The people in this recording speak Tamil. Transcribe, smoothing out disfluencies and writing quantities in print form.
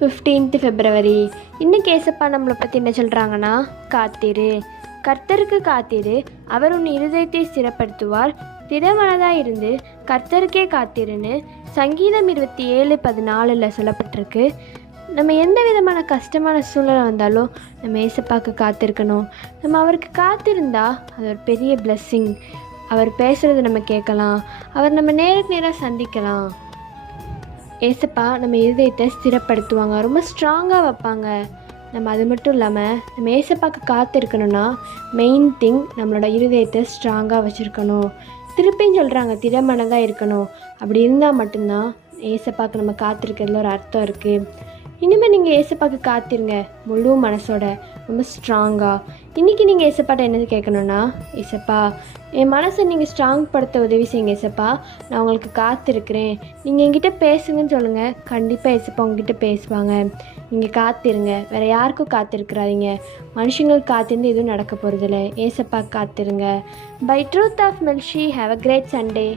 15th February. இன்னைக்கு ஏசப்பா நம்மளை பற்றி என்ன சொல்கிறாங்கன்னா, காத்திரு, கர்த்தருக்கு காத்திரு, அவர் உன் இருதயத்தை ஸ்திரப்படுத்துவார், திடமனதாக இருந்து கர்த்தருக்கே காத்திருன்னு சங்கீதம் 27:14 சொல்லப்பட்டிருக்கு. நம்ம எந்த விதமான கஷ்டமான சூழ்நிலை வந்தாலும் நம்ம ஏசப்பாவுக்கு காத்திருக்கணும். நம்ம அவருக்கு காத்திருந்தா அது ஒரு பெரிய பிளெஸ்ஸிங். அவர் பேசுகிறத நம்ம கேட்கலாம், அவர் நம்ம நேருக்கு நேராக சந்திக்கலாம். ஏசப்பா நம்ம இருதயத்தை ஸ்திரப்படுத்துவாங்க, ரொம்ப ஸ்ட்ராங்காக வைப்பாங்க. நம்ம அது மட்டும் இல்லாமல் நம்ம ஏசப்பாக்கு காத்திருக்கணும்னா மெயின் திங் நம்மளோட இருதயத்தை ஸ்ட்ராங்காக வச்சுருக்கணும். திருப்பியும் சொல்கிறாங்க, திடமனதாக இருக்கணும். அப்படி இருந்தால் மட்டும்தான் ஏசப்பாக்கு நம்ம காத்திருக்கிறதுல ஒரு அர்த்தம் இருக்குது. இனிமேல் நீங்கள் ஏசப்பாக்கு காத்திருங்க முழு மனசோட, ரொம்ப ஸ்ட்ராங்காக. இன்றைக்கி நீங்கள் ஏசப்பாட்ட என்னது கேட்கணுன்னா, ஏசப்பா என் மனசை நீங்கள் ஸ்ட்ராங் படுத்த உதவி செய்யுங்க ஏசப்பா, நான் உங்களுக்கு காத்திருக்கிறேன், நீங்கள் என்கிட்ட பேசுங்கன்னு சொல்லுங்கள். கண்டிப்பாக ஏசப்பா உங்ககிட்ட பேசுவாங்க. நீங்கள் காத்திருங்க, வேறு யாருக்கும் காத்திருக்கிறாதீங்க. மனுஷங்களுக்கு காத்திருந்து எதுவும் நடக்க போகிறதில்ல. ஏசப்பா காத்திருங்க. பை ட்ரூத் ஆஃப் மெல்ஷி, ஹாவ் அ கிரேட் சண்டே.